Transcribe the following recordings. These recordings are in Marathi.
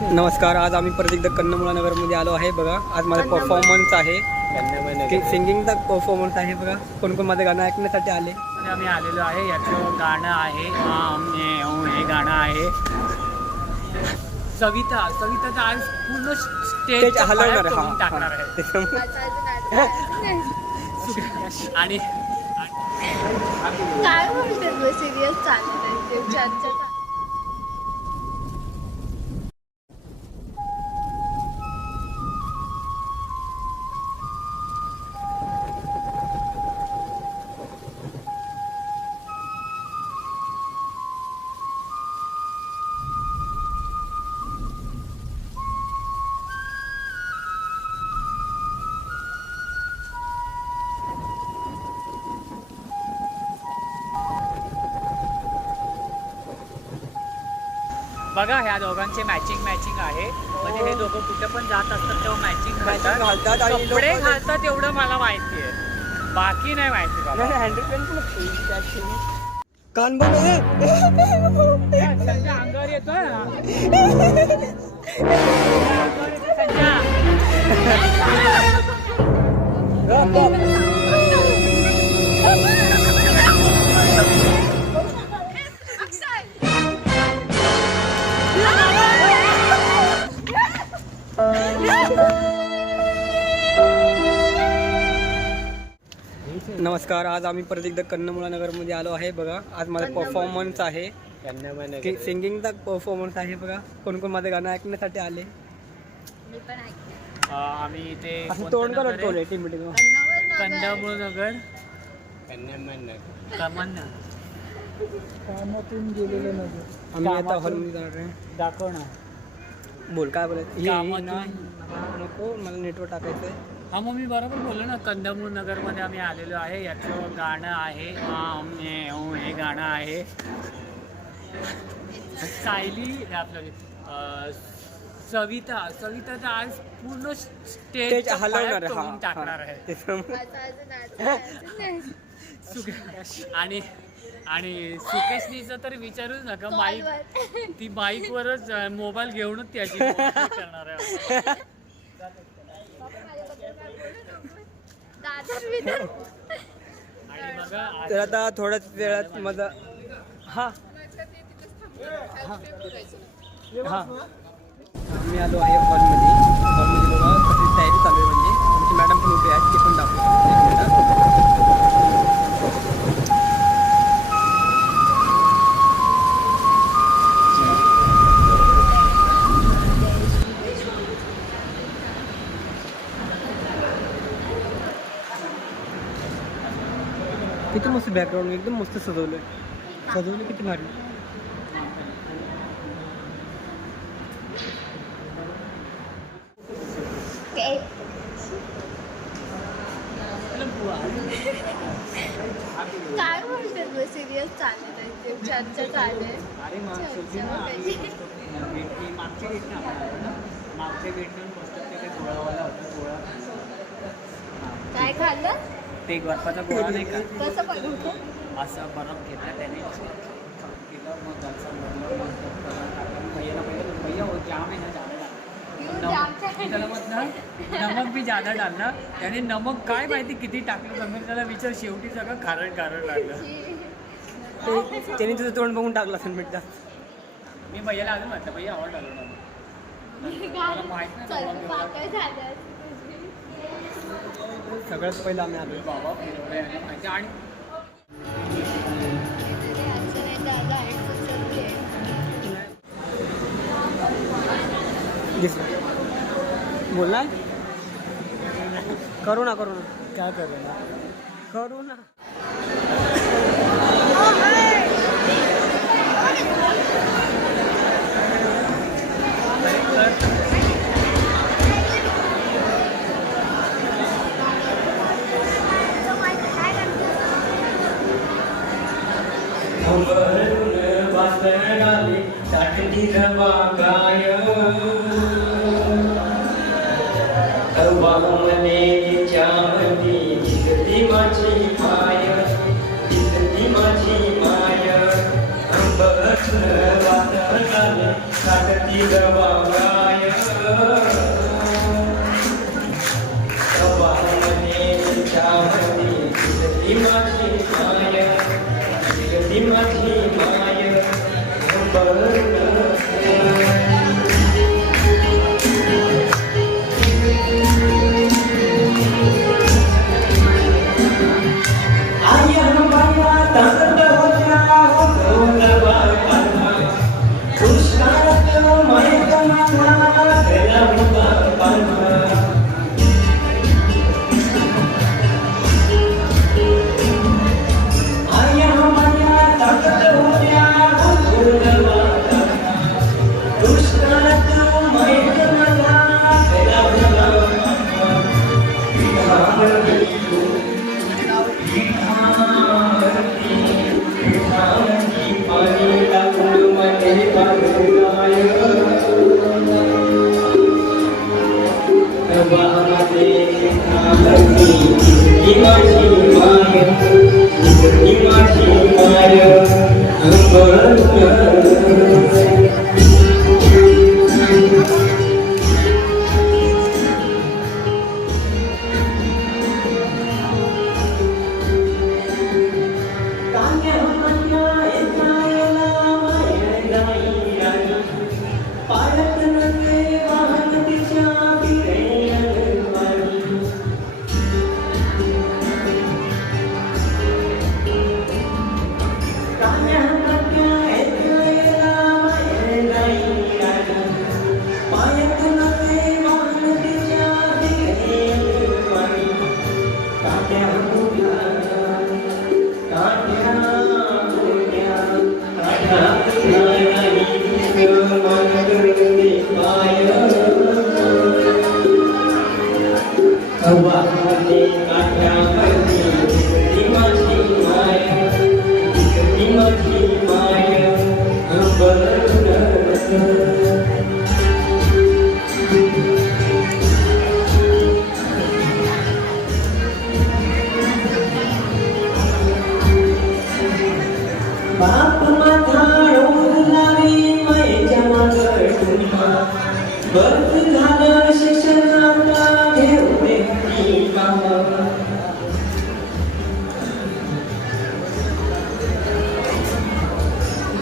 नमस्कार आज आम्ही परत एकदा कन्नमुळा नगरमध्ये आलो आहे. बघा आज माझा परफॉर्मन्स आहे. सिंगिंगचा परफॉर्मन्स आहे बघा. कोण कोण माझं गाणं ऐकण्यासाठी आले? आम्ही आलेलो आहे. याचं गाणं आहे हे गाणं आहे. सविता सविताचा आज पूर्ण स्टेज हलवणार. हा टाकणार हा. आहे आणि काय बोलते सिरियस चाललंय चर्चा बघा ह्या दोघांचे मॅचिंग मॅचिंग आहे. म्हणजे हे दोघं कुठे पण जात असतात तेव्हा मॅचिंग Matching घालतात. आणि कपडे लोकं- घालतात एवढं मला माहिती आहे. बाकी नाही माहिती बाबा. संजय अंगावर येतोय ना? नमस्कार. आज आम्ही परत एकदा कन्नमुळा नगरमध्ये आलो आहे बघा. आज माझा परफॉर्मन्स आहे. सिंगिंगचा परफॉर्मन्स आहे बघा. कोण कोण माझं गाणं ऐकण्यासाठी आले? आम्ही इथे तोंड नगर करत आहे? बोलले टीम मीटिंग नगर. कमन आम्ही आता हॉलमध्ये जाणार आहे. दाखव ना बोल काय बोलायचं? कामातून- नको मला नेटवर्क टाकायचं आहे हा मग मी बरोबर बोललो ना कंदमूळ नगरमध्ये आम्ही आलेलो आहे. याचं गाणं आहे हे गाणं आहे. सायली हे आपलं सविता सविताचा आज पूर्ण स्टेज हलवणार टाकणार हा. आहे आणि आणि सुकेशनीचं तर विचारूच नका माईक. ती बाईकवरच मोबाईल घेऊनच त्याची करणार आहे. मी तर- आता थोड्याच वेळात माझा हा. हा. मी आलो आहे हॉलमध्ये. हॉलमध्ये बघा तयारी चालू आहे म्हणजे. आमची मॅडम पण उभे आहेत ते पण दाखवतो. मस्त बॅकग्राऊंड एकदम मस्त सजवलं सजवलं किती भारी. काय बोलते सिरियस चर्चा काय खाल्लं? ते एक बर्फाचा गोळा नाही का? कसं बनवतो असा बर्फ घेतला त्याने. केलं मग जलसा भरलं मग त्याला टाकलं. भैयाला पहिलं भैया हो जाम आहे ना नमक बी जादा डालना त्याने नमक काय माहिती किती टाकलं नमक त्याला विचार शेवटी सगळं खारट खारट लागलं. ते- त्याने तुझं तोंड बघून टाकलं असेल मिठा मी भैयाला अजून म्हटलं भैया आवड आलो ना माहीत नाही चल, नमक एवढं. पाकळ झालं सगळ्यात पहिलं आम्ही आलो. बाबा फिरवलंय आणि माहिती आणि दिसलं बोल ना करू ना करू ना. काय करू करू ना. ever Deus.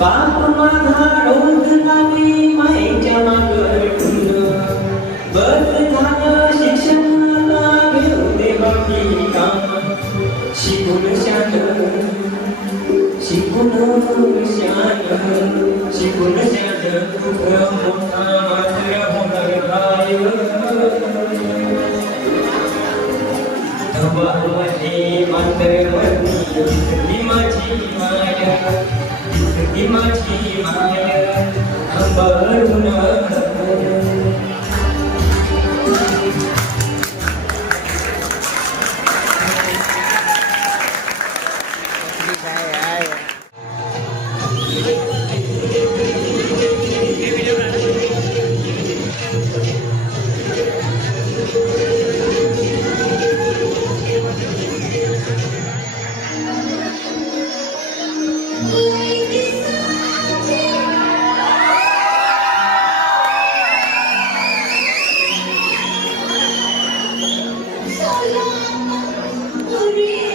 बाप माधा रोज नवी मैं हिमाची माया अंबरुन Hallelujah.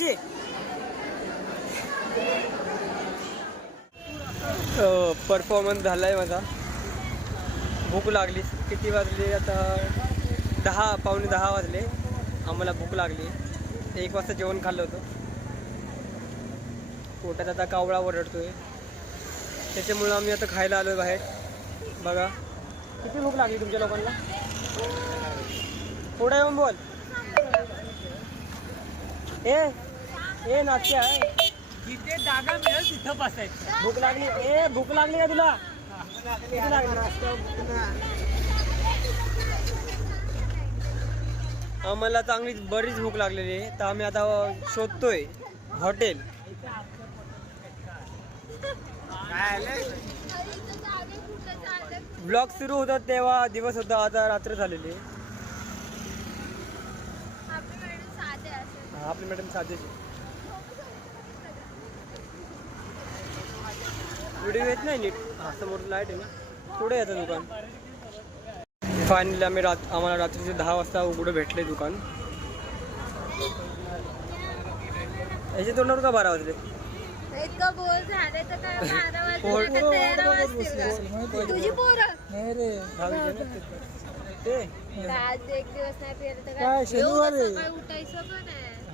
मावशी परफॉर्मन्स झालाय माझा. भूक लागली. किती वाजले? आता दहा पावणे दहा वाजले. आम्हाला भूक लागली. एक वाजता जेवण खाल्लं होतं. पोटात आता कावळा ओरडतोय. त्याच्यामुळं आम्ही आता खायला आलो बाहेर. बघा. किती भूक लागली तुमच्या लोकांना? पुढे येऊन बोल. ए ए नाश्त्या जिथे जागा मिळेल तिथं बसायचं. भूक लागली. ए भूक लागली का तुला? किती लागली. आम्हाला चांगली बरीच भूक लागलेली आहे. तर आम्ही आता शोधतोय. हॉटेल. ब्लॉग सुरू होता तेव्हा दिवस होता. आता रात्र झालेली आहे. हा, आपली मॅडम साधेच व्हिडिओ येत नाही नीट. हा समोर लाइट आहे ना. पुढे येतं दुकान. फायनली आम्ही रात आम्हाला रात्रीचे दहा वाजता उघडं भेटले दुकान. याचे तोंडावर का बारा वाजले?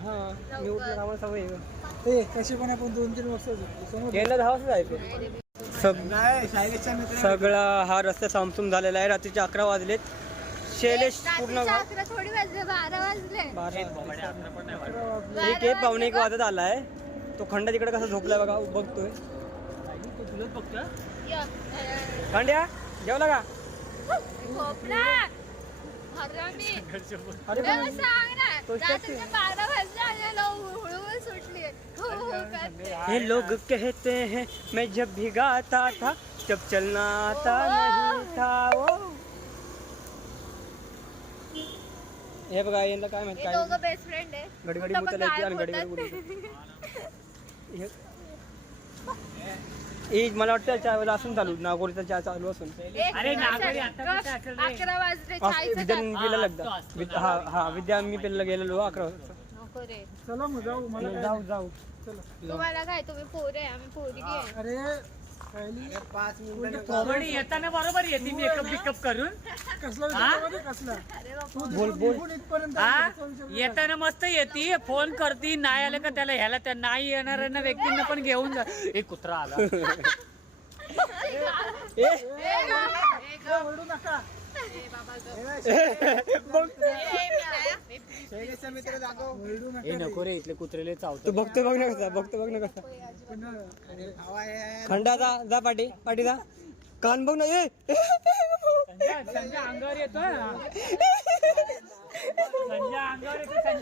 हा कशी पण आपण दोन तीन वर्ष दहा वाजता जायचं. सग सगळा हा रस्ता सामसूम झालेला आहे. रात्रीचे अकरा वाजलेत. शैलेश पूर्ण थोडी वाजले बारा वाजले. एक आहे पावणे एक वाजत आलाय. तो खंडा तिकडे कसा झोपलाय बघा बघतोय. खंड्या जेवला का? अरे ए, सांग ना तो रात्रीचे बारा वाजले आलेलो हुळहुळ सुटली हो हो करते ये लोग कहते हैं मैं जब भी गाता था जब चलना आता नहीं था वो। हे। बघा यांना काय माहीत हे। काय। दोघं बेस्ट फ्रेंड आहे घडी घडी कुठं पण मुतायला येते आणि गायब घडी घडी होतात. हे- मला वाटतं चहा वेळेला असून चालू नागोरीचा चहा चालू असून. एक अरे, दिवस नागोरी आहे. आता कुठे असेल रे? अकरा वाजले असं चायचं विद्या हा, हा हा विद्या मी पहिला गेलेलो अकरा वाजता. नको रे. चला मग जाऊ मला काय जाऊ जाऊ. तुम्हाला काय तुम्ही पोरे आम्ही आहे. अरे कॉमेडी येताना बरोबर येते मेकअप बिकअप करून कसला हा? हा. येताना मस्त येते फोन करती नाही आलं का त्याला ह्याला त्या नाही येणाऱ्यांना व्यक्तींना पण घेऊन जा एक कुत्रा आला नका हे नको रे इथले कुत्रेले चावतो तू बघतो बघ ना कसा बघतो बघ ना कसा खंडा जा जा पाठी पाठी जा कान बघ ना ए अंगावर येतो संजय अंगावर येतो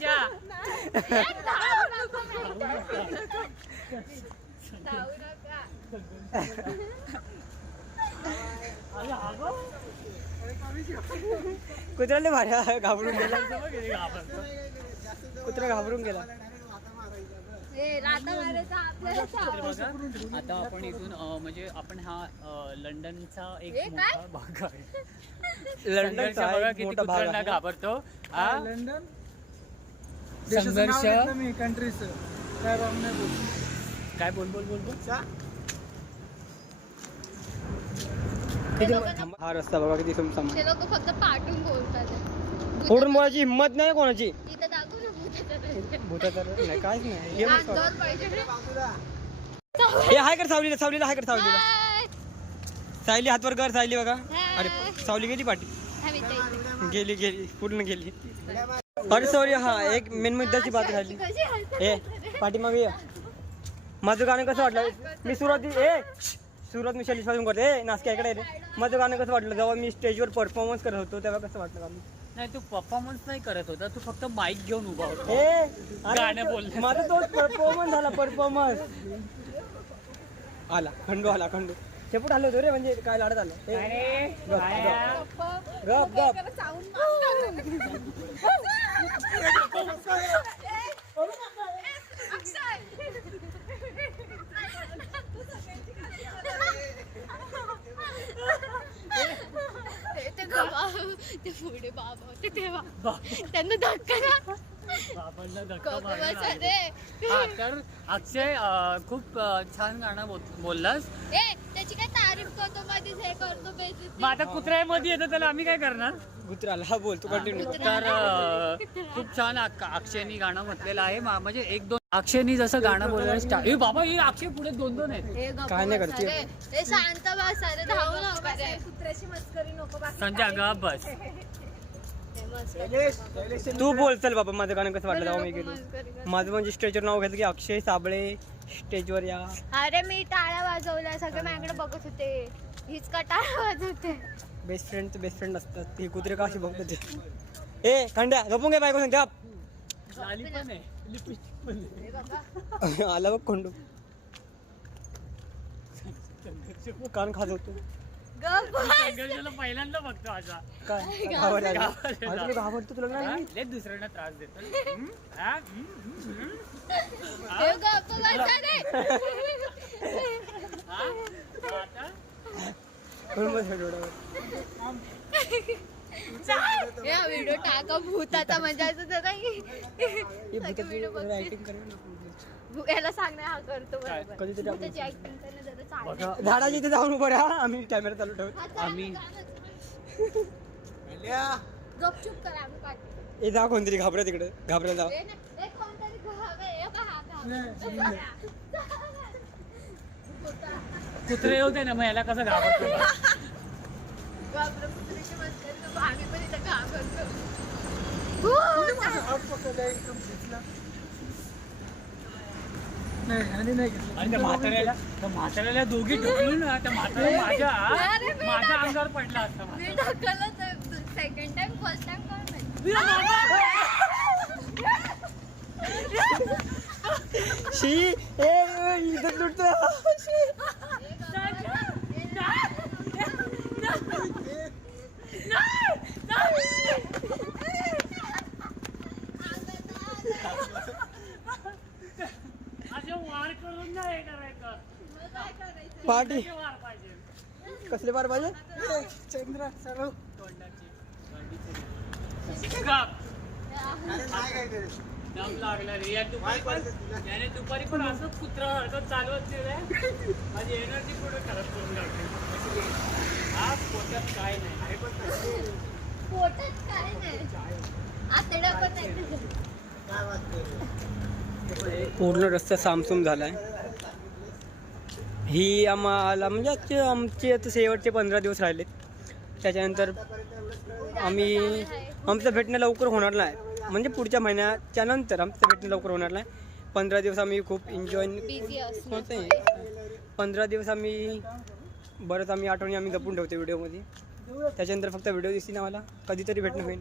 कुत्र्याला भाड्या घाबरून गेला. कुत्रा घाबरून गेला. आता आपण इथून म्हणजे आपण हा लंडनचा एक? मोठा भाग आहे. लंडनचा बघा किती मोठा भाग कुत्र्यांना घाबरतो. हा? लंडन? संघर्ष? घेतलं मी कंट्रीचं काय बोल काय बोल बोल बोल हा रस्ता बघा किती समसम ते लोक फक्त पाठून बोलतात. फोडून बोलायची हिंमत नाही कोणाची. दाखवू त्याच्यात भूताचा. नाही काहीच नाही. हे मस्त. पाहिजे हे हाय कर सावलीला सावलीला हाय कर सावलीला. हाय. सायली हातवर कर सायली बघा. हाय. अरे सावली गेली पाठी. गेली गेली. पूर्ण गेली. अरे सॉरी हा एक मेन मुद्द्याची बात राहिली कशी हलते? ए पाठीमागे ये. माझं गाणं कसं वाटलं? मी सुरुवाती ए मी शैली पासून करते नासक्या इकडे ये रे. माझं गाणं कसं वाटलं? जेव्हा मी स्टेजवर परफॉर्मन्स करत होतो तेव्हा कसं वाटलं गाणं? नाही तू परफॉर्मन्स नाही करत होता तू फक्त माईक घेऊन उभा होता. गाणं बोललं. माझा तोच परफॉर्मन्स झाला परफॉर्मन्स आला खंडू आला खंडू. शेपूट आलो होतो रे म्हणजे काय लाडत आलं? गप. गप गप ते बाबा ते पुढे बाबा होते तेव्हा त्यांना धक्का ना बाबांना धक्का आले. रे. हा तर अक्षय अं, खूप अं, छान गाणं बोल- बोललास ए त्याची काय तारीफ करतो मध्येच हे करतो बेसिस मग आता कुत्र्यामध्ये येतं त्याला आम्ही काय करणार? गुत्राला हा बोल तू कंटिन्यू तर अं, खूप छान अक- अक्षयनी गाणं म्हटलेलं आहे. मा- म्हणजे एक दोन अक्षयनी जसं गाणं स्टार्ट ए बाबा ही अक्षय पुढे दोन दोन आहेत. हे गप्प काय नाही बसा करते. रे. ए शांत बसा रे धावू नका रे संजय अगं बस. हे. तू बोल चल बाबा माझं गाणं कसं वाटलं? मी गेलो. माझं म्हणजे स्टेजवर नाव घेतलं की अक्षय साबळे. स्टेजवर या. अरे मी टाळ्या वाजवल्या सगळे माझ्याकडे बघत होते. हीच का टाळ्या वाजवते? बेस्ट फ्रेंड बेस्ट फ्रेंड असतात ते कुत्रे का असे बघतात ते ए खंड्या झोपून घे बायको सांगते आला बघ खंडू. कान खात होतो. संघर्षाला पहिल्यांदा बघतो असा काय घाबरला का? घाबरला. अरे तुला घाबरतो तुला हा? नाही लय दुसऱ्यांना त्रास देतो हम्म? हा? हम्म? हम्म? हे गप्प बसा रे हा? आता? म्हणून बस डोळ्यावर. या व्हिडिओ टाका भूताचा म्हणजे असं तर नाही हे भूताची करेल ना. भू- याला हा करतो बरोबर कधीतरी आपण- भूताची ऍक्टिंग झाडाच्या इथे जाऊन उभं राहा. आम्ही कॅमेरा चालू ठेवू. आम्ही- चालेल. गपचूप कर आम्ही काढतो ए जा कोणतरी घाबरा तिकडे. घाबरा जा. कुत्रे होते ना मग याला कसं घाबरतो? आम्ही पण इथं घाबरतो. हात पकडला एकदम घेतला नाही आणि त्या म्हाताऱ्याला त्या म्हाताऱ्याला दोघी ढकलून ना त्या म्हाताऱ्या माझ्या अरे मी माझ्या ढकल- अंगावर पडला असता मी ढकललं सेकंड टाइम फर्स्ट टाइम शी ए ए, इज्जत लुटतो असे वार करून ना हे करायचं पार्टी. कसले बार पाहिजे? ए, चंद्रा सर्व. दम लागला रे. या दुपारी पण याने दुपारी पण असंच कुत्रा हरकत चालवत माझी एनर्जी पूर्ण खराब करून टाकली. हा पोटात काय नाही. पोटात काय नाही. पण नाही. पूर्ण रस्ता सामसूम झालाय. ही आम्हाला म्हणजे आमचे आता शेवटचे पंधरा दिवस राहिले त्याच्यानंतर आम्ही आमचं भेटणं लवकर होणार नाही. म्हणजे पुढच्या महिन्याच्या नंतर आमचं भेटणं लवकर होणार नाही. पंधरा दिवस आम्ही खूप एन्जॉय होत पंधरा दिवस आम्ही बरंच आम्ही आठवणी आम्ही जपून ठेवतो व्हिडिओमध्ये. त्याच्यानंतर फक्त व्हिडिओ दिसतील आम्हाला. कधीतरी भेटणं होईल.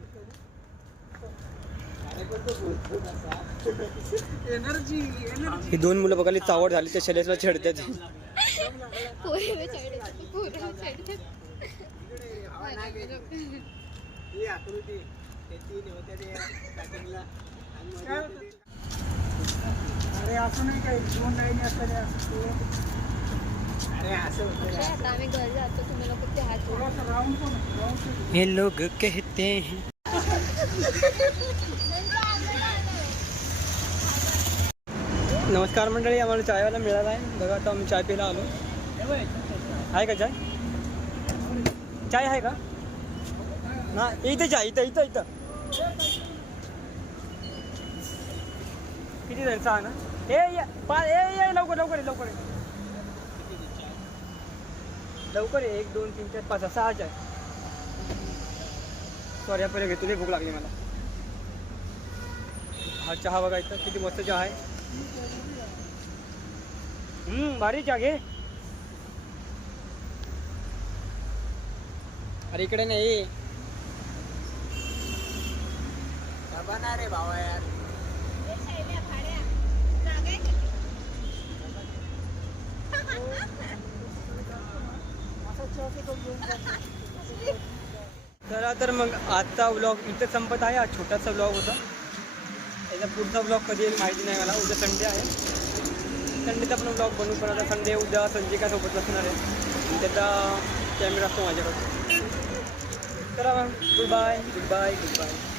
एनर्जी एनर्जी ही दोन मुलं बघायला चावड झाली त्या शैलेशला छेडतात अरे असं नाही काही दोन असतात असं अक्षय, आता आम्ही घरी जातो तुम्ही लोक ते हात जोडा. थोडासा राऊंड पण राऊंड हे लोग कहते हैं नमस्कार मंडळी आम्हाला चायवाला मिळाला आहे. बघा आता आम्ही चाय प्यायला आलो. आहे का चाय? चाय आहे का? ना इथं चाय इथं इथं इथं. किती जण? सहा ना? ए या पा ए ये लवकर लवकर लवकर ये. लवकर एक दोन तीन चार पाच सहा, चाय. सॉरी पहिले घेतो भूक लागली मला. हा चहा बघायचा किती मस्त चहा आहे. हम्म भारी घे अरे इकडे नाही. रे भावा यार. चला तर मग आजचा व्लॉग इथं संपत आहे. हा छोटासा व्लॉग होता. त्याचा पुढचा ब्लॉग कधी येईल माहिती नाही मला. उद्या संडे आहे. संडेचा पण ब्लॉग बनवू पण आता संडे उद्या संजिकासोबत असणार आहे. त्याचा कॅमेरा असतो माझ्याकडे. चला मग. Good bye good bye good bye